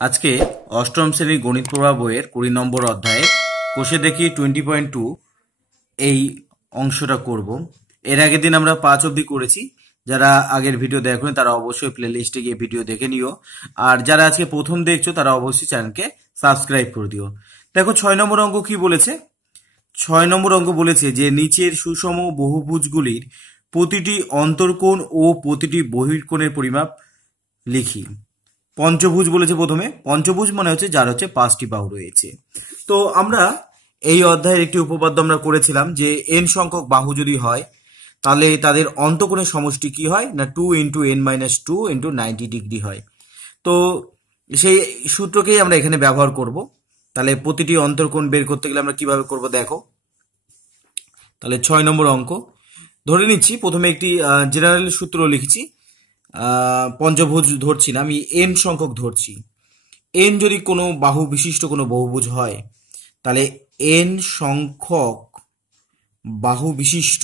আজকে অষ্টম শ্রেণীর গণিত পড়া বইয়ের 20 নম্বর অধ্যায়ে কোষে দেখি 20.2 এই অংশটা করব। এর আগের দিন আমরা 5 অবধি করেছি। যারা আগের ভিডিও দেখোনি তারা অবশ্যই প্লে লিস্টে গিয়ে ভিডিও দেখে নিও। আর যারা আজকে প্রথম দেখছো তারা অবশ্যই চ্যানেলকে সাবস্ক্রাইব করে দিও। দেখো 6 নম্বর অঙ্ক কি বলেছে। 6 নম্বর অঙ্ক বলেছে যে নিচের সুষম বহুভুজগুলির প্রতিটি অন্তর্কোণ ও প্রতিটি বহির্কোণের পরিমাপ লিখি। পঞ্চভুজ বলেছে প্রথমে। পঞ্চভুজ মানে হচ্ছে যার হচ্ছে 5টি বাহু রয়েছে। তো আমরা এই অধ্যায়ের একটি উপপাদ্য আমরা করেছিলাম যে n সংখ্যক বাহু যদি হয় তাহলে তাদের অন্তঃকোণের সমষ্টি কি হয় না 2 into n minus 2 into 90 degree হয়। তো সেই সূত্রকেই আমরা এখানে ব্যবহার করব। তাহলে প্রতিটি অন্তর্কোণ বের করতে গেলে আমরা কিভাবে করব দেখো। তাহলে 6 নম্বর অঙ্ক ধরে নিচ্ছি, প্রথমে একটি জেনারেল সূত্র লিখছি। পঞ্চভুজ ধরছি না, আমি n সংখ্যক ধরছি। n যদি কোনো বাহু বিশিষ্ট কোনো বহুভুজ হয় তাহলে n সংখ্যক বাহু বিশিষ্ট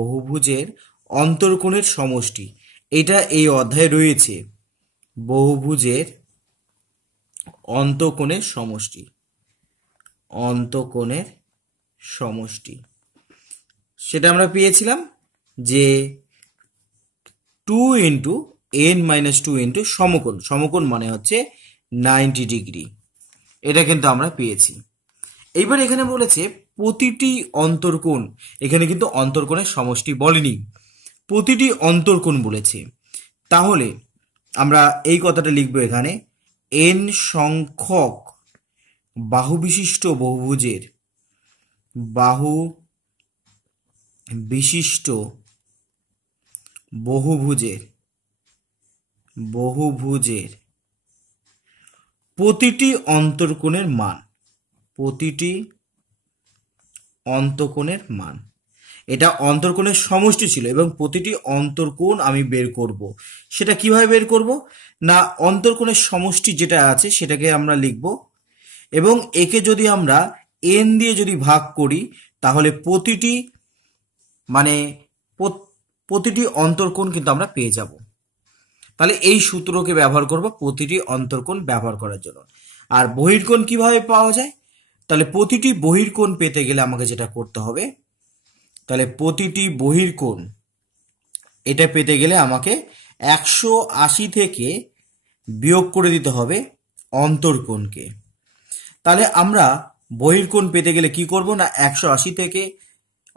বহুভুজের অন্তর্কোণের সমষ্টি, এটা এই অধ্যায়ে রয়েছে। বহুভুজের অন্তঃকোণের সমষ্টি সেটা আমরা পেয়েছিলাম যে 2 ইন্টু n মাইনাস 2 ইন্টু সমকোণ মানে হচ্ছে 90 ডিগ্রি। এটা কিন্তু আমরা পেয়েছি। এইবার এখানে বলেছে প্রতিটি অন্তর্কোণ, এখানে কিন্তু অন্তর্কোণের সমষ্টি বলেনি, প্রতিটি অন্তর্কোণ বলেছে। তাহলে আমরা এই কথাটা লিখবো এখানে, n সংখ্যক বাহু বিশিষ্ট বহুভুজের প্রতিটি অন্তর্কোণের মান, এটা অন্তর্কোণের সমষ্টি ছিল এবং প্রতিটি অন্তর্কোণ আমি বের করব। সেটা কিভাবে বের করব না, অন্তর্কোণের সমষ্টি যেটা আছে সেটাকে আমরা লিখব এবং একে যদি আমরা n দিয়ে যদি ভাগ করি তাহলে প্রতিটি অন্তর্কোণ কিন্তু আমরা পেয়ে যাব। তাহলে এই সূত্রকে ব্যবহার করব প্রতিটি অন্তর্কোণ ব্যবহার করার জন্য। আর বহির্কোণ কিভাবে পাওয়া যায়, তাহলে প্রতিটি বহির্কোণ পেতে গেলে আমাকে যেটা করতে হবে, তাহলে প্রতিটি বহির্কোণ এটা পেতে গেলে আমাকে 180 থেকে বিয়োগ করে দিতে হবে অন্তর্কোণকে। তাহলে আমরা বহির্কোণ পেতে গেলে কি করব না 180 থেকে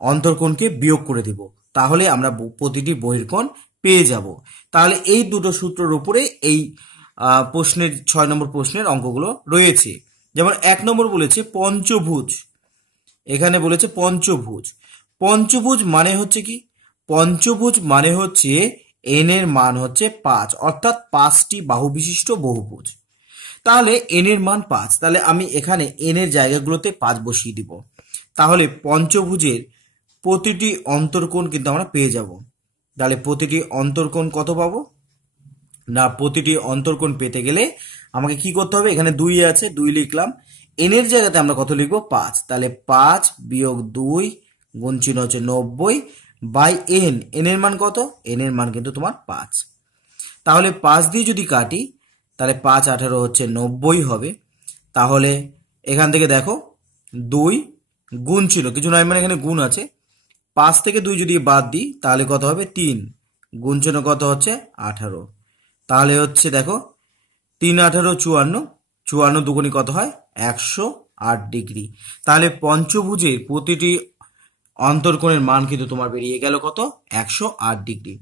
অন্তর্কোণকে বিয়োগ করে দিব, তাহলে আমরা প্রতিটি বহির্কোণ পেয়ে যাব। তাহলে এই দুটো সূত্রের উপরে এই প্রশ্নের 6 নম্বর প্রশ্নের অঙ্কগুলো রয়েছে। যেমন 1 নম্বর বলেছে পঞ্চভুজ, এখানে বলেছে পঞ্চভুজ মানে হচ্ছে কি, পঞ্চভুজ মানে হচ্ছে n এর মান হচ্ছে 5, অর্থাৎ 5টি বাহু বিশিষ্ট বহুভুজ। তাহলে n এর মান 5, তাহলে আমি এখানে n এর জায়গাগুলোতে 5 বসিয়ে দিব। তাহলে পঞ্চভুজের প্রতিটি অন্তর্কোণ কিন্তু আমরা পেয়ে যাব। তাহলে প্রতিটি অন্তর্কোণ কত পাবো না, প্রতিটি অন্তর্কোণ পেতে গেলে আমাকে কি করতে হবে, এখানে 2 আছে, 2 লিখলাম, n এর জায়গাতে আমরা কত লিখবো 5, তাহলে 5 বিয়োগ 2 গুণ চিহ্ন হচ্ছে 90 বাই n, n এর মান কত, n এর মান কিন্তু তোমার 5। তাহলে 5 দিয়ে যদি কাটি তাহলে 5 18 হচ্ছে 90 হবে। তাহলে এখান থেকে দেখো 2 গুণ ছিল কিছু নয়, মানে এখানে গুণ আছে, 5 থেকে 2 যদি বাদ দিই তাহলে কত হবে 3, গুণ চিহ্ন কত হচ্ছে 18। তাহলে হচ্ছে দেখো 3 18 54, 54 দুগুণি কত হয় 108 ডিগ্রি। তাহলে পঞ্চভুজের প্রতিটি অন্তর্কোণের মান কিন্তু তোমার বেরিয়ে গেল কত, 108 ডিগ্রি।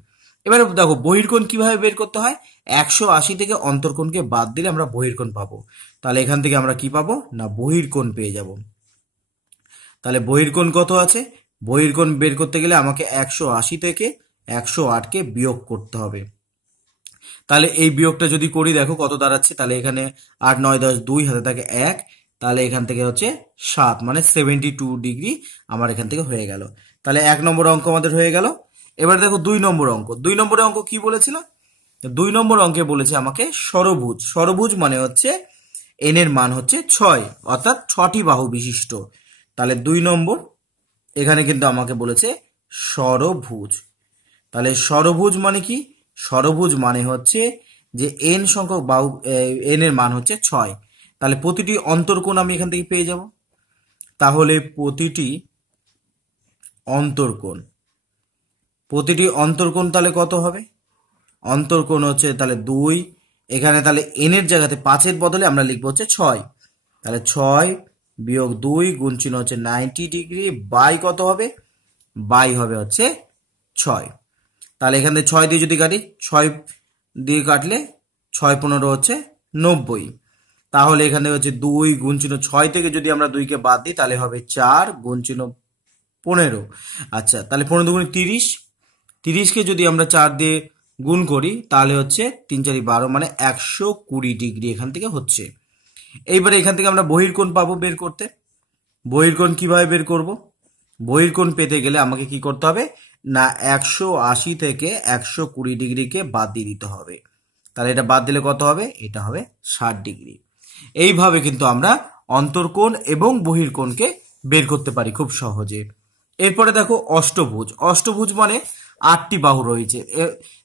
এবারে দেখো বহির্কোণ কিভাবে বের করতে হয়, 180 থেকে অন্তর্কোণকে বাদ দিলে আমরা বহির্কোণ পাবো। তাহলে এখান থেকে আমরা কি পাবো না বহির্কোণ পেয়ে যাব। তাহলে বহির্কোণ কত আছে, বহির্কোণ বের করতে গেলে আমাকে 180 থেকে 108কে বিয়োগ করতে হবে। তাহলে এই বিয়োগটা যদি করি দেখো কত দাঁড়াচ্ছে, তাহলে এখানে 8 9 10 2 হাতে থাকে 1, তাহলে এখান থেকে হচ্ছে 7, মানে 72 ডিগ্রি আমার এখান থেকে হয়ে গেল। তাহলে 1 নম্বর অঙ্ক আমাদের হয়ে গেল। এবার দেখো 2 নম্বর অঙ্ক। 2 নম্বরের অঙ্ক কি বলেছিল, 2 নম্বর অঙ্কে বলেছে আমাকে ষড়ভুজ মানে হচ্ছে n এর মান হচ্ছে 6, অর্থাৎ 6টি বাহু বিশিষ্ট। তাহলে 2 নম্বর এখানে কিন্তু আমাকে বলেছে ষড়ভুজ। তাহলে ষড়ভুজ মানে কি? ষড়ভুজ মানে হচ্ছে যে এন সংখ্যক বাহু, এন এর মান হচ্ছে 6। তাহলে প্রতিটি অন্তর্কোণ আমি এখান থেকে পেয়ে যাব। তাহলে প্রতিটি অন্তর্কোণ তাহলে কত হবে? অন্তর্কোণ হচ্ছে তাহলে 2। এখানে তাহলে এন এর জায়গাতে 5-এর বদলে আমরা লিখবো হচ্ছে 6। তাহলে 6 বিয়োগ 2 গুণ চিহ্ন হচ্ছে 90 ডিগ্রি বাই কত হবে? বাই হবে হচ্ছে 6। তাহলে এখান থেকে 6 দিয়ে যদি কাটি, 6 দিয়ে কাটলে 6×15 হচ্ছে 90। তাহলে এখানে হচ্ছে 2 গুণ চিহ্ন 6 থেকে যদি আমরা 2কে বাদ দিই তাহলে হবে 4 গুণ চিহ্ন 15। আচ্ছা, তাহলে 15 দুগুণে 30। 30কে যদি আমরা 4 দিয়ে গুণ করি তাহলে হচ্ছে 3 4 12, মানে 120 ডিগ্রি এখান থেকে হচ্ছে। এইবারে এখান থেকে আমরা বহির্কোণ পাবো বের করতে। বহির্কোণ কিভাবে বের করব? বহির্কোণ পেতে গেলে আমাকে কি করতে হবে না, 180 থেকে 120 ডিগ্রিকে বাদ দিয়ে দিতে হবে। তাহলে এটা বাদ দিলে কত হবে? এটা হবে 60 ডিগ্রি। এইভাবে কিন্তু আমরা অন্তর্কোণ এবং বহির্কোণকে বের করতে পারি খুব সহজে। এরপরে দেখো অষ্টভুজ। অষ্টভুজ মানে 8টি বাহু রয়েছে।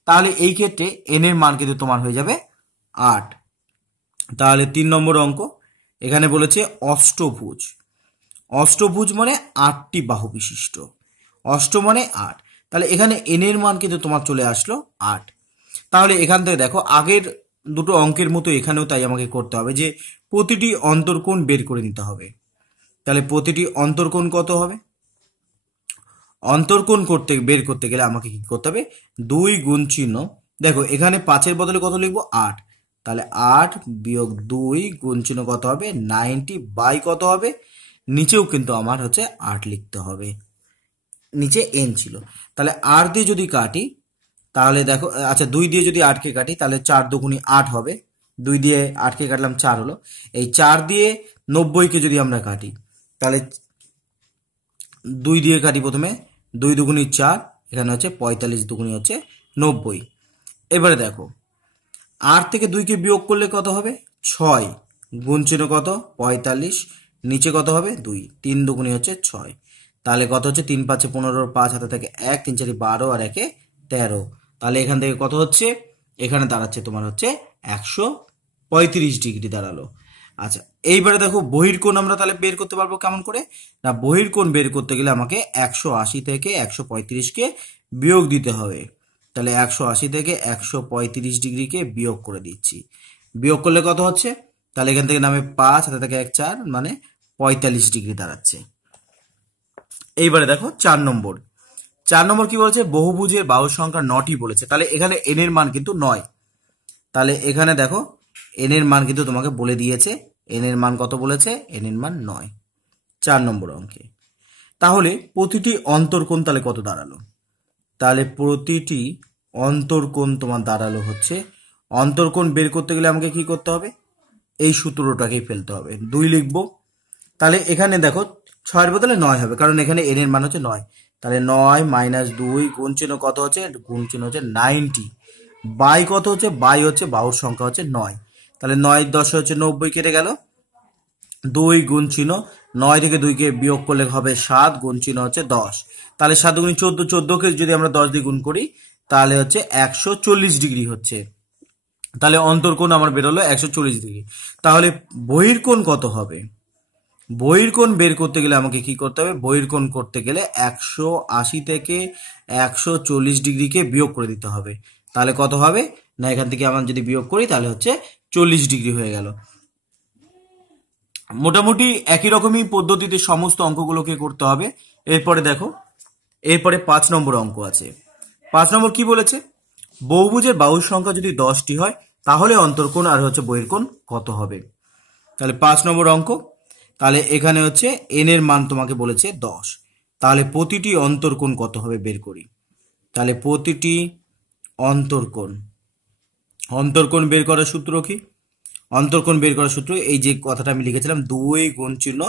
তাহলে এই ক্ষেত্রে এন এর মান কিন্তু তোমার হয়ে যাবে 8। তাহলে 3 নম্বর অঙ্ক এখানে বলেছে অষ্টভুজ। অষ্টভুজ মানে 8টি বাহু বিশিষ্ট। অষ্ট মানে 8। তাহলে এখানে এন এর মান কিন্তু তোমার চলে আসলো 8। তাহলে এখান থেকে দেখো আগের দুটো অঙ্কের মতো এখানেও তাই আমাকে করতে হবে যে প্রতিটি অন্তর্কোণ বের করে নিতে হবে। তাহলে প্রতিটি অন্তর্কোণ কত হবে? অন্তর্কোণ বের করতে গেলে আমাকে কি করতে হবে? 2 গুণ চিহ্ন, দেখো এখানে 5-এর বদলে কত লিখবো? 8। তাহলে 8 বিয়োগ 2 গুণ চিহ্ন কত হবে? 90 বাই কত হবে? নিচেও কিন্তু আমার হচ্ছে 8 লিখতে হবে, নিচে এন ছিল। তাহলে 8 দিয়ে যদি কাটি তাহলে দেখো, আচ্ছা 2 দিয়ে যদি 8কে কাটি তাহলে 4 দুগুণি 8 হবে। 2 দিয়ে 8কে কাটলাম 4 হলো। এই 4 দিয়ে 90কে যদি আমরা কাটি তাহলে 2 দিয়ে কাটি প্রথমে, 2 দুগুণি 4, এখানে হচ্ছে 45 দুগুণি হচ্ছে 90। এবারে দেখো 8 থেকে 2কে বিয়োগ করলে কত হবে? 6 গুণ চিহ্ন কত? 45, নিচে কত হবে? 2, 3 দুগুণি হচ্ছে 6। তাহলে কত হচ্ছে? 3 5 15, 5 হাতে থেকে 1, 3 4 12 আর 1 13। তাহলে এখান থেকে কত হচ্ছে? এখানে দাঁড়াচ্ছে তোমার হচ্ছে 135 ডিগ্রি দাঁড়ালো। আচ্ছা, এইবারে দেখো বহির্কোণ আমরা তাহলে বের করতে পারবো কেমন করে না, বহির্কোণ বের করতে গেলে আমাকে 180 থেকে 135কে বিয়োগ দিতে হবে। তাহলে 180 থেকে 135 ডিগ্রিকে বিয়োগ করে দিচ্ছি। বিয়োগ করলে কত হচ্ছে? তাহলে এখান থেকে নামে 5, হাতে থেকে 1 4, মানে 45 ডিগ্রি দাঁড়াচ্ছে। এইবারে দেখো 4 নম্বর। 4 নম্বর কি বলছে? বহুভুজের বাহুর সংখ্যা 9টি বলেছে। তাহলে এখানে এন এর মান কিন্তু 9। তাহলে এখানে দেখো এন এর মান কিন্তু তোমাকে বলে দিয়েছে। এন এর মান কত বলেছে? এন এর মান 9, 4 নম্বর অঙ্কে। তাহলে প্রতিটি অন্তর্কোণ তাহলে কত দাঁড়ালো? তাহলে প্রতিটি অন্তর্কোণ তোমার দাঁড়ালো হচ্ছে, অন্তর্কোণ বের করতে গেলে আমাকে কি করতে হবে? এই সূত্রটাকেই ফেলতে হবে। 2 লিখবো। তাহলে এখানে দেখো 6-এর বদলে 9 হবে, কারণ এখানে এন এর মান হচ্ছে 9। তাহলে 9 মাইনাস 2 গুণ চিহ্ন কত হচ্ছে? গুণ চিহ্ন হচ্ছে 90 বাই কত হচ্ছে? বাই হচ্ছে বাহুর সংখ্যা হচ্ছে 9। তাহলে 9 10 হচ্ছে 90, কেটে গেল। 2 গুণ চিহ্ন 9 থেকে 2কে বিয়োগ করলে হবে 7, গুণ চিহ্ন হচ্ছে 10। তাহলে 7 গুণ 14, 14কে যদি আমরা 10 দিয়ে গুণ করি তাহলে হচ্ছে 140 ডিগ্রি হচ্ছে। তাহলে অন্তর্কোণ আমার বেরোলো 140 ডিগ্রি। তাহলে বহির্কোণ কত হবে? বহির্কোণ বের করতে গেলে আমাকে কি করতে হবে? বহির্কোণ করতে গেলে 180 থেকে 140 ডিগ্রিকে বিয়োগ করে দিতে হবে। তাহলে কত হবে না, এখান থেকে আমরা যদি বিয়োগ করি তাহলে হচ্ছে 40 ডিগ্রি হয়ে গেল। মোটামুটি একই রকমই পদ্ধতিতে সমস্ত অঙ্কগুলোকে করতে হবে। এরপরে দেখো, এরপরে 5 নম্বর অঙ্ক আছে। 5 নম্বর কি বলেছে? বহুভুজের বাহুর সংখ্যা যদি 10টি হয় তাহলে অন্তর্কোণ আর হচ্ছে বহির্কোণ কত হবে? তাহলে 5 নম্বর অঙ্ক। তাহলে এখানে হচ্ছে এন এর মান তোমাকে বলেছে 10। তাহলে প্রতিটি অন্তর্কোণ কত হবে বের করি। তাহলে প্রতিটি অন্তর্কোণ বের করার সূত্র কি? অন্তর্কোণ বের করার সূত্র এই যে কথাটা আমি লিখেছিলাম, 2 গুণ চিহ্ন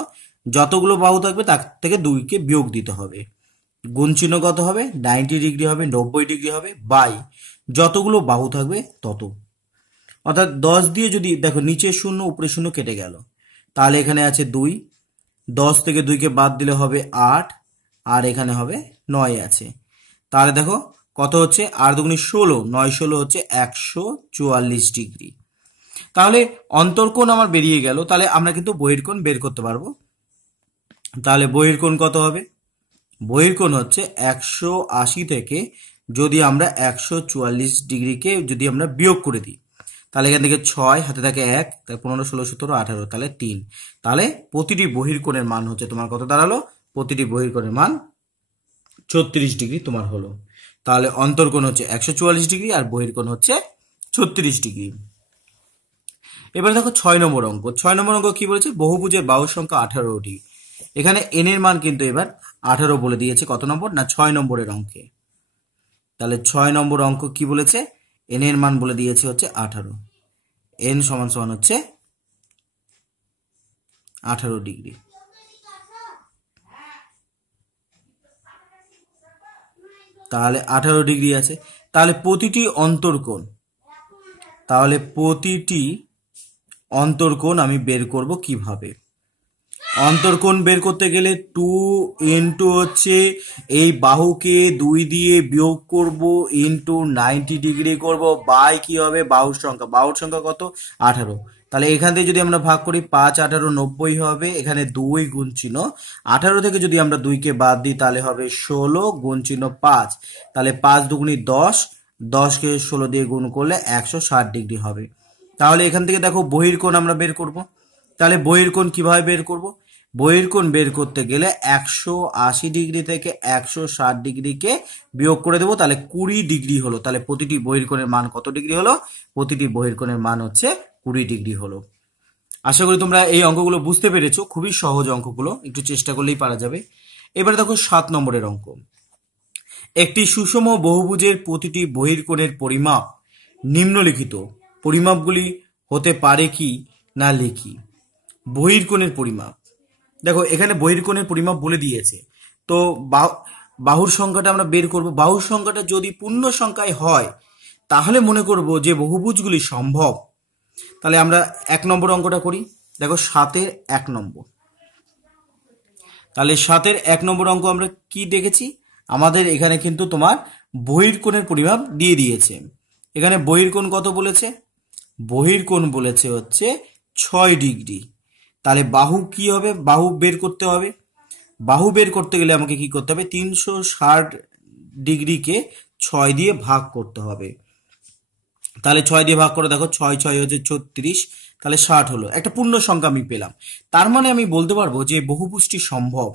যতগুলো বাহু থাকবে তার থেকে 2কে বিয়োগ দিতে হবে। গুণ চিহ্ন কত হবে? 90 ডিগ্রি হবে, 90 ডিগ্রি হবে, বাই যতগুলো বাহু থাকবে তত। অর্থাৎ 10 দিয়ে যদি দেখো নিচে 0 উপরে 0 কেটে গেল, তাহলে এখানে আছে 2, 10 থেকে 2কে বাদ দিলে হবে 8, আর এখানে হবে 9 আছে। তাহলে দেখো কত হচ্ছে 8 দুগুণে 16, 9 16 হচ্ছে 144 ডিগ্রি। তাহলে অন্তর্কোণ আমার বেরিয়ে গেল, তাহলে আমরা কিন্তু বহির্কোণ বের করতে পারবো। তাহলে বহির্কোণ কত হবে? বহির্কোণ হচ্ছে 180 থেকে যদি আমরা 144 ডিগ্রিকে যদি আমরা বিয়োগ করে দিই, তাহলে এখান থেকে 6 হাতে থাকে 1, তাহলে 15 16 17 18, তাহলে 3। তাহলে প্রতিটি বহির্কোণের মান হচ্ছে তোমার কত দাঁড়ালো? প্রতিটি বহির্কোণের মান 36 ডিগ্রি তোমার হলো। তাহলে অন্তর্কোণ হচ্ছে 144 ডিগ্রি আর বহির্কোণ হচ্ছে 36 ডিগ্রি। এবার দেখো 6 নম্বর অঙ্ক। 6 নম্বর অঙ্ক কি বলেছে? বহুভুজের বাহুর সংখ্যা 18টি। এখানে এন এর মান কিন্তু এবার 18 বলে দিয়েছে। কত নম্বর? না 6 নম্বরের অঙ্কে। তাহলে 6 নম্বর অঙ্ক কি বলেছে? এন এর মান বলে দিয়েছে হচ্ছে 18। এন সমান সমান হচ্ছে 18 ডিগ্রি। তাহলে 18 ডিগ্রি আছে। তাহলে প্রতিটি অন্তর্কোণ আমি বের করব কিভাবে? অন্তর্কোণ বের করতে গেলে 2 ইন্টু হচ্ছে এই বাহুকে 2 দিয়ে বিয়োগ করব ইন্টু 90 ডিগ্রি করব বাই কি হবে? বাহুর সংখ্যা কত? 18। তাহলে এখান থেকে যদি আমরা ভাগ করি 5 18 90 হবে। এখানে 2 গুণ চিহ্ন, 18 থেকে যদি আমরা 2কে বাদ দিই তাহলে হবে 16 গুণ চিহ্ন 5। তাহলে 5 দুগুণী 10, 10কে 16 দিয়ে গুণ করলে 160 ডিগ্রি হবে। তাহলে এখান থেকে দেখো বহির্কোণ আমরা বের করব। তাহলে বহির্কোণ কিভাবে বের করব? বহির্কোণ বের করতে গেলে 180 ডিগ্রি থেকে 160 ডিগ্রিকে বিয়োগ করে দেবো, তাহলে 20 ডিগ্রি হলো। তাহলে প্রতিটি বহির্কোণের মান কত ডিগ্রি হলো? প্রতিটি বহির্কোণের মান হচ্ছে 20 ডিগ্রি হলো। আশা করি তোমরা এই অঙ্কগুলো বুঝতে পেরেছো। খুবই সহজ অঙ্কগুলো, একটু চেষ্টা করলেই পারা যাবে। এবারে দেখো 7 নম্বরের অঙ্ক। একটি সুষম বহুভুজের প্রতিটি বহির্কোণের পরিমাপ নিম্নলিখিত পরিমাপগুলি হতে পারে কি না লিখি। বহির্কোণের পরিমাপ, দেখো এখানে বহির্কোণের পরিমাপ বলে দিয়েছে। তো বাহুর সংখ্যাটা আমরা বের করব। বাহুর সংখ্যাটা যদি পূর্ণ সংখ্যায় হয় তাহলে মনে করব যে বহুভুজগুলি সম্ভব। তাহলে আমরা 1 নম্বর অঙ্কটা করি। দেখো 7-এর 1 নম্বর। তাহলে 7-এর 1 নম্বর অঙ্ক আমরা কি দেখেছি? আমাদের এখানে কিন্তু তোমার বহির্কোণের পরিমাপ দিয়ে দিয়েছে। এখানে বহির্কোণ কত বলেছে? বহির্কোণ বলেছে হচ্ছে 6 ডিগ্রি। তাহলে বাহু কি হবে? বাহু বের করতে হবে। বাহু বের করতে গেলে আমাকে কি করতে হবে? 360 ডিগ্রিকে 6 দিয়ে ভাগ করতে হবে। তাহলে 6 দিয়ে ভাগ করে দেখো 6 6 হচ্ছে 36, তাহলে 60 হলো। একটা পূর্ণ সংখ্যা আমি পেলাম। তার মানে আমি বলতে পারবো যে বহুভুজটি সম্ভব।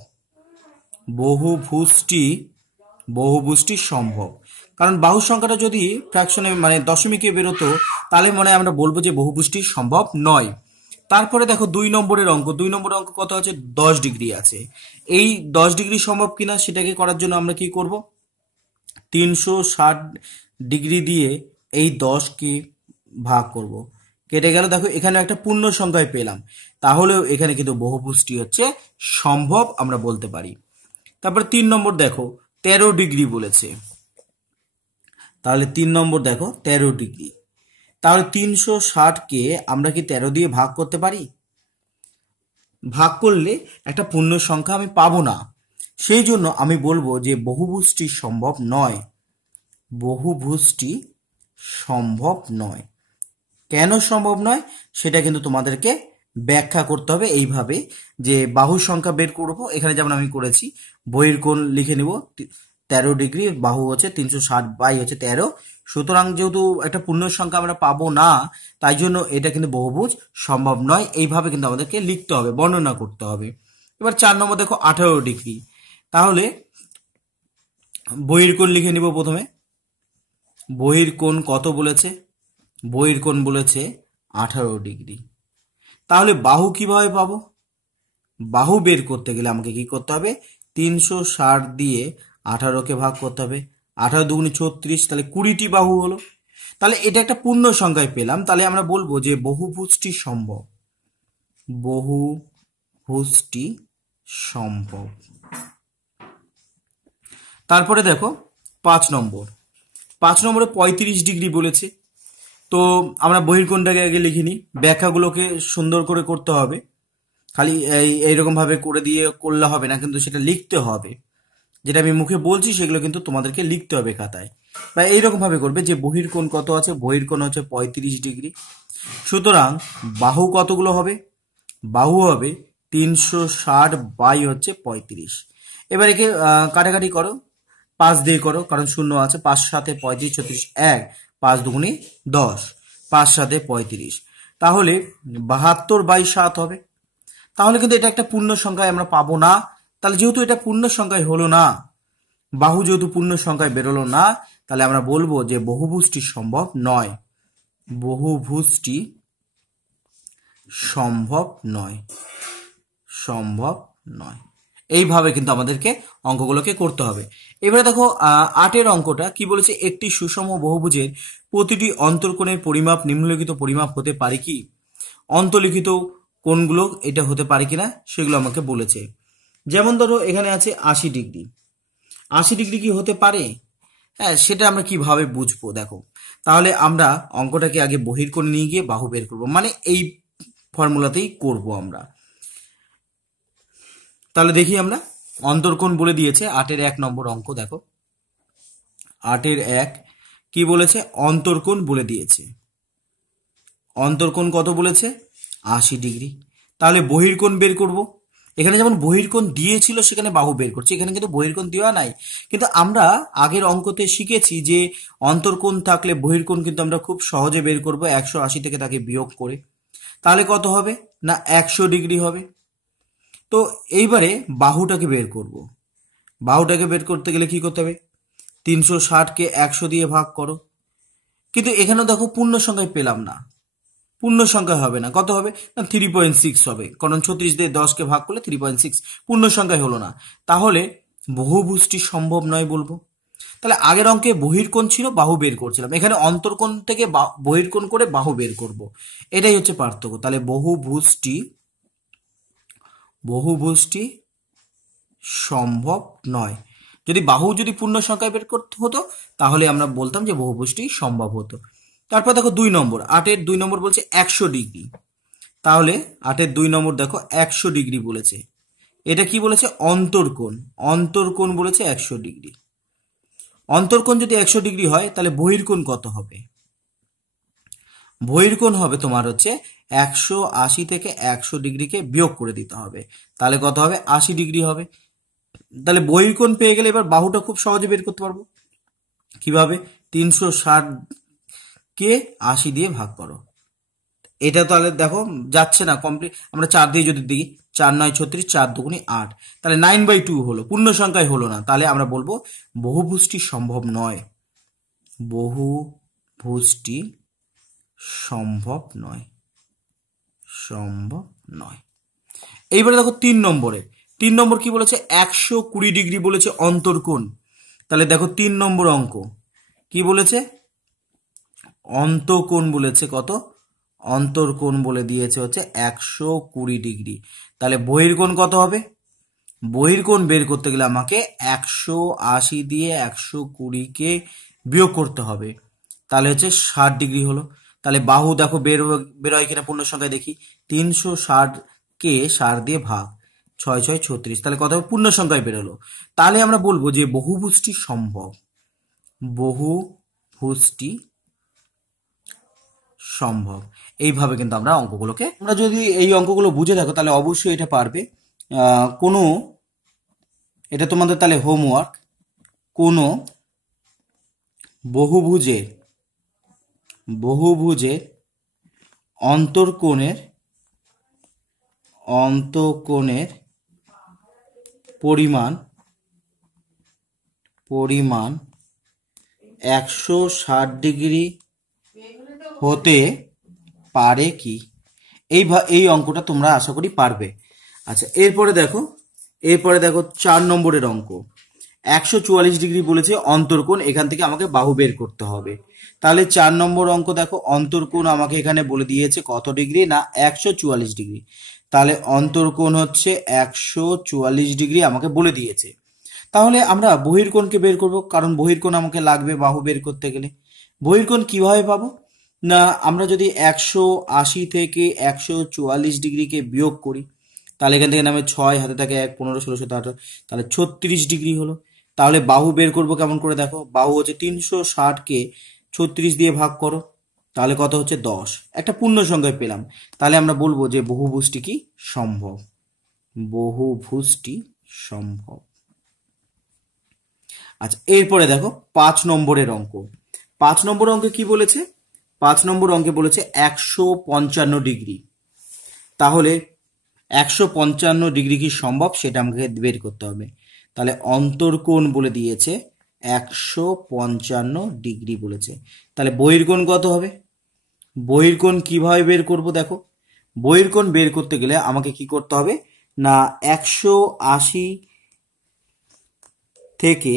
বহুভুজটি সম্ভব। কারণ বাহুর সংখ্যাটা যদি ফ্র্যাকশনে মানে দশমিকে বেরোতো তাহলে মনে আমরা বলবো যে বহুভুজটি সম্ভব নয়। তারপরে দেখো 2 নম্বরের অঙ্ক। 2 নম্বরের অঙ্ক কত আছে? 10 ডিগ্রি আছে। এই 10 ডিগ্রি সম্ভব কিনা সেটাকে করার জন্য আমরা কি করব? 360 ডিগ্রি দিয়ে এই 10কে ভাগ করব। কেটে গেল। দেখো এখানে একটা পূর্ণ সংখ্যায় পেলাম। তাহলেও এখানে কিন্তু বহুভুজটি হচ্ছে সম্ভব আমরা বলতে পারি। তারপর 3 নম্বর দেখো 13 ডিগ্রি বলেছে। তাহলে 3 নম্বর দেখো 13 ডিগ্রি। তাহলে 360কে আমরা কি 13 দিয়ে ভাগ করতে পারি? ভাগ করলে একটা পূর্ণ সংখ্যা আমি পাবো না। সেই জন্য আমি বলবো যে বহুভুজটি সম্ভব নয়। বহুভুজটি সম্ভব নয়। কেন সম্ভব নয় সেটা কিন্তু তোমাদেরকে ব্যাখ্যা করতে হবে এইভাবে যে বাহুর সংখ্যা বের করবো। এখানে যেমন আমি করেছি, বহির্কোণ লিখে নিব 13 ডিগ্রি, বাহু হচ্ছে 360 বাই হচ্ছে 13। সুতরাং যেহেতু একটা পূর্ণ সংখ্যা আমরা পাবো না, তাই জন্য এটা কিন্তু বহুভুজ সম্ভব নয়। এইভাবে কিন্তু আমাদেরকে লিখতে হবে, বর্ণনা করতে হবে। এবার 4 নম্বর দেখো 18 ডিগ্রি। তাহলে বহির্কোণ লিখে নিব প্রথমে। বহির্কোণ কত বলেছে? বহির্কোণ বলেছে 18 ডিগ্রি। তাহলে বাহু কিভাবে পাবো? বাহু বের করতে গেলে আমাকে কি করতে হবে? 360 দিয়ে 18কে ভাগ করতে হবে। 18 দুগুণে 36, তাহলে 20টি বাহু হলো। তাহলে এটা একটা পূর্ণ সংখ্যায় পেলাম। তাহলে আমরা বলবো যে বহুভুজটি সম্ভব। বহুভুজটি সম্ভব। তারপরে দেখো 5 নম্বর। 5 নম্বরে 35 ডিগ্রি বলেছে। তো আমরা বহির্কোণটাকে আগে লিখে নিই। ব্যাখ্যাগুলোকে সুন্দর করে করতে হবে। খালি এইরকম ভাবে করে দিয়ে করলে হবে না, কিন্তু সেটা লিখতে হবে। যেটা আমি মুখে বলছি সেগুলো কিন্তু তোমাদেরকে লিখতে হবে খাতায়। বা এইরকম ভাবে করবে যে বহির্কোণ কত আছে, বহির্কোণ হচ্ছে 35 ডিগ্রি। সুতরাং বাহু কতগুলো হবে, বাহু হবে 360 বাই হচ্ছে 35। এবার একে কাটাকাটি করো, 5 দিয়ে করো কারণ শূন্য আছে, 5 সাথে 35 36 1, 5 দুগুণে 10, 5 সাথে 35, তাহলে 72 বাই 7 হবে। তাহলে কিন্তু এটা একটা পূর্ণ সংখ্যায় আমরা পাবো না। তাহলে যেহেতু এটা পূর্ণ সংখ্যায় হলো না, বাহু যেহেতু পূর্ণ সংখ্যায় বেরোলো না, তাহলে আমরা বলবো যে বহুভুজটি সম্ভব নয়, বহুভুজটি সম্ভব নয়, সম্ভব নয়। এইভাবে কিন্তু আমাদেরকে অঙ্কগুলোকে করতে হবে। এবারে দেখো 8-এর অঙ্কটা কি বলেছে, একটি সুষম বহুভুজের প্রতিটি অন্তর্কোণের পরিমাপ নিম্নলিখিত পরিমাপ হতে পারে কি, অন্তর্লিখিত কোণগুলো এটা হতে পারে কিনা সেগুলো আমাকে বলেছে। যেমন ধরো এখানে আছে 80 ডিগ্রি, 80 ডিগ্রি কি হতে পারে? হ্যাঁ, সেটা আমরা কিভাবে বুঝবো দেখো। তাহলে আমরা অঙ্কটাকে আগে বহির্কোণ নিয়ে গিয়ে বাহু বের করব, মানে এই ফর্মুলাতেই করব আমরা। তাহলে দেখি আমরা অন্তর্কোণ বলে দিয়েছে 8-এর 1 নম্বর অঙ্ক। দেখো 8-এর 1 কি বলেছে, অন্তর্কোণ বলে দিয়েছে। অন্তর্কোণ কত বলেছে, 80 ডিগ্রি। তাহলে বহির্কোণ বের করব। এখানে যেমন বহির্কোণ দিয়েছিল সেখানে বাহু বের করছি, এখানে কিন্তু বহির্কোণ দেওয়া নাই। কিন্তু আমরা আগের অঙ্কতে শিখেছি যে অন্তর্কোণ থাকলে বহির্কোণ কিন্তু আমরা খুব সহজে বের করব 180 থেকে তাকে বিয়োগ করে। তাহলে কত হবে না 100 ডিগ্রি হবে। তো এইবারে বাহুটাকে বের করব। বাহুটাকে বের করতে গেলে কি করতে হবে, 360কে 100 দিয়ে ভাগ করো। কিন্তু এখানেও দেখো পূর্ণ সংখ্যায় পেলাম না, পূর্ণ সংখ্যায় হবে না, কত হবে না 3.6 হবে, কারণ 36 দিয়ে 10কে ভাগ করলে 3.6 পূর্ণ সংখ্যায় হলো না। তাহলে বহুভুজটি সম্ভব নয় বলবো। তাহলে আগের অঙ্কে বহির্কোণ ছিল, বাহু বের করছিলাম, এখানে অন্তর্কোণ থেকে বহির্কোণ করে বাহু বের করব, এটাই হচ্ছে পার্থক্য। তাহলে বহুভুজটি সম্ভব নয়। যদি বাহু যদি পূর্ণ সংখ্যায় বের করতে হতো তাহলে আমরা বলতাম যে বহুভুজটি সম্ভব হতো। তারপর দেখো 2 নম্বর, 8-এর 2 নম্বর বলছে 100 ডিগ্রি। তাহলে 8-এর 2 নম্বর দেখো 100 ডিগ্রি বলেছে। এটা কি বলেছে, অন্তর্কোণ, অন্তর্কোণ বলেছে 100 ডিগ্রি। অন্তর্কোণ যদি 100 ডিগ্রি হয় তাহলে বহির্কোণ কত হবে, বহির্কোণ হবে তোমার হচ্ছে 180 থেকে 100 ডিগ্রিকে বিয়োগ করে দিতে হবে, তাহলে কত হবে 80 ডিগ্রি হবে। তাহলে বহির্কোণ পেয়ে গেলে এবার বাহুটা খুব সহজে বের করতে পারবো। কিভাবে, 360কে 80 দিয়ে ভাগ করো। এটা তাহলে দেখো যাচ্ছে না কমপ্লিট, আমরা 4 দিয়ে যদি দিই 4 9 36, 4 দুগুণে 8, তাহলে 9/2 হলো, পূর্ণ সংখ্যায় হলো না। তাহলে আমরা বলবো বহুভুজটি সম্ভব নয়, বহুভুজটি সম্ভব নয়, সম্ভব নয়। এইবারে দেখো 3 নম্বরে, 3 নম্বর কি বলেছে, 120 ডিগ্রি বলেছে অন্তর্কোণ। তাহলে দেখো 3 নম্বর অঙ্ক কি বলেছে, অন্তঃকোণ বলেছে কত, অন্তর্কোণ বলে দিয়েছে হচ্ছে 120 ডিগ্রি। তাহলে বহির্কোণ কত হবে, বহির্কোণ বের করতে গেলে আমাকে 180 দিয়ে 120কে বিয়োগ করতে হবে, তাহলে হচ্ছে 60 ডিগ্রি হলো। তাহলে বাহু দেখো বেরোয় কিনা পূর্ণ সংখ্যায় দেখি, 360কে 60 দিয়ে ভাগ, 6 6 36, তাহলে কত হবে পূর্ণ সংখ্যায় বেরোলো। তাহলে আমরা বলবো যে বহুভুজটি সম্ভব, বহুভুজটি সম্ভব। এইভাবে কিন্তু আমরা অঙ্কগুলোকে, আমরা যদি এই অঙ্কগুলো বুঝে থাকো তাহলে অবশ্যই এটা পারবে। কোনো, এটা তোমাদের তাহলে হোমওয়ার্ক, কোনো বহুভুজের অন্তর্কোণের পরিমাণ 160 ডিগ্রি হতে পারে কি, এই অঙ্কটা তোমরা আশা করি পারবে। আচ্ছা, এরপরে দেখো 4 নম্বরের অঙ্ক, 144 ডিগ্রি বলেছে অন্তর্কোণ, এখান থেকে আমাকে বাহু বের করতে হবে। তাহলে 4 নম্বর অঙ্ক দেখো, অন্তর্কোণ আমাকে এখানে বলে দিয়েছে কত ডিগ্রি না 144 ডিগ্রি। তাহলে অন্তর্কোণ হচ্ছে 144 ডিগ্রি আমাকে বলে দিয়েছে। তাহলে আমরা বহির্কোণকে বের করব, কারণ বহির্কোণ আমাকে লাগবে বাহু বের করতে গেলে। বহির্কোণ কিভাবে পাবো না, আমরা যদি 180 থেকে 144 ডিগ্রিকে বিয়োগ করি, তাহলে এখান থেকে নামে 6, হাতে থাকে 1, 15, 16, 17, 18, তাহলে 36 ডিগ্রি হলো। তাহলে বাহু বের করবো কেমন করে, দেখো বাহু হচ্ছে 360কে 36 দিয়ে ভাগ করো, তাহলে কত হচ্ছে 10, একটা পূর্ণ সংখ্যা পেলাম। তাহলে আমরা বলবো যে বহুভুজটি কি সম্ভব, বহুভুজটি সম্ভব। আচ্ছা, এরপরে দেখো 5 নম্বরের অঙ্ক। 5 নম্বর অঙ্কে কি বলেছে, 5 নম্বর অঙ্কে বলেছে 155 ডিগ্রি। তাহলে 155 ডিগ্রি কি সম্ভব সেটা আমাকে বের করতে হবে। তাহলে অন্তর্কোণ বলে দিয়েছে 155 ডিগ্রি বলেছে, তাহলে বহির্কোণ কত হবে? বহির্কোণ কিভাবে বের করব, দেখো বহির্কোণ বের করতে গেলে আমাকে কি করতে হবে না, 180 থেকে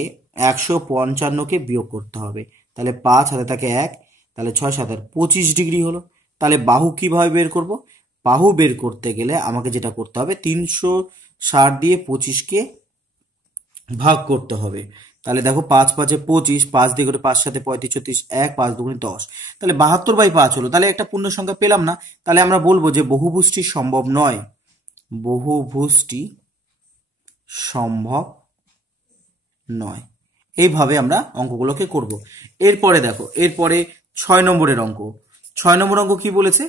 155কে বিয়োগ করতে হবে। তাহলে 5 হাতে থাকে 1, তাহলে 6 7 25 ডিগ্রি হলো। তাহলে বাহু কিভাবে বের করব? বাহু বের করতে গেলে আমাকে যেটা করতে হবে 360 দিয়ে 25কে ভাগ করতে হবে। তাহলে দেখো 5 5 25, 5 দিয়ে করে 5 7 35 36, 1 5 2 10, তাহলে 72/5 হলো। তাহলে একটা পূর্ণ সংখ্যা পেলাম না, তাহলে আমরা বলবো যে বহুভুজটি সম্ভব নয়, বহুভুজটি সম্ভব নয়। এইভাবে আমরা অঙ্কগুলোকে করব। এরপরে দেখো, এরপরে 6 নম্বরের অঙ্ক। 6 নম্বর অঙ্ক কি বলেছে,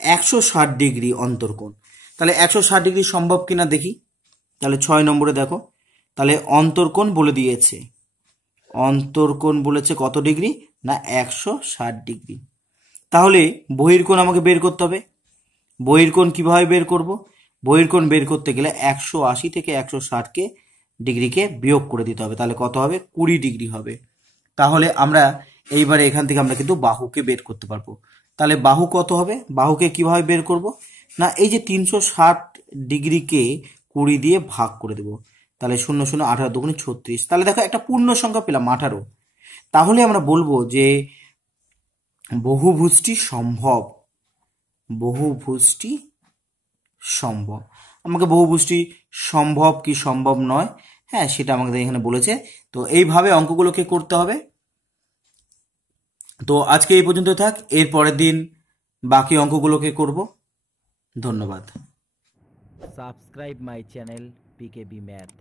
160 ডিগ্রি অন্তর্কোণ। তাহলে 160 ডিগ্রি সম্ভব কিনা দেখি। তাহলে 6 নম্বরে দেখো, তাহলে অন্তর্কোণ বলে দিয়েছে, অন্তর্কোণ বলেছে কত ডিগ্রি না 160 ডিগ্রি। তাহলে বহির্কোণ আমাকে বের করতে হবে। বহির্কোণ কিভাবে বের করব? বহির্কোণ বের করতে গেলে 180 থেকে 160কে ডিগ্রিকে বিয়োগ করে দিতে হবে, তাহলে কত হবে 20 ডিগ্রি হবে। তাহলে আমরা এইবারে এখান থেকে আমরা কিন্তু বাহুকে বের করতে পারবো। তাহলে বাহু কত হবে? বাহুকে কিভাবে বের করব না, এই যে 360 ডিগ্রিকে 20 দিয়ে ভাগ করে দেব, তাহলে 0 0 18 2 36, তাহলে দেখো একটা পূর্ণ সংখ্যা পেলাম 18। তাহলে আমরা বলবো যে বহুভুজটি সম্ভব, বহুভুজটি সম্ভব। আমাকে বহুভুজটি সম্ভব কি সম্ভব নয়, হ্যাঁ সেটা আমাদের এখানে বলেছে। তো এইভাবে অঙ্কগুলোকে করতে হবে। তো আজকে এই পর্যন্ত থাক, এর পরের দিন বাকি অঙ্কগুলোকে করব। ধন্যবাদ। Subscribe my channel PKB Math.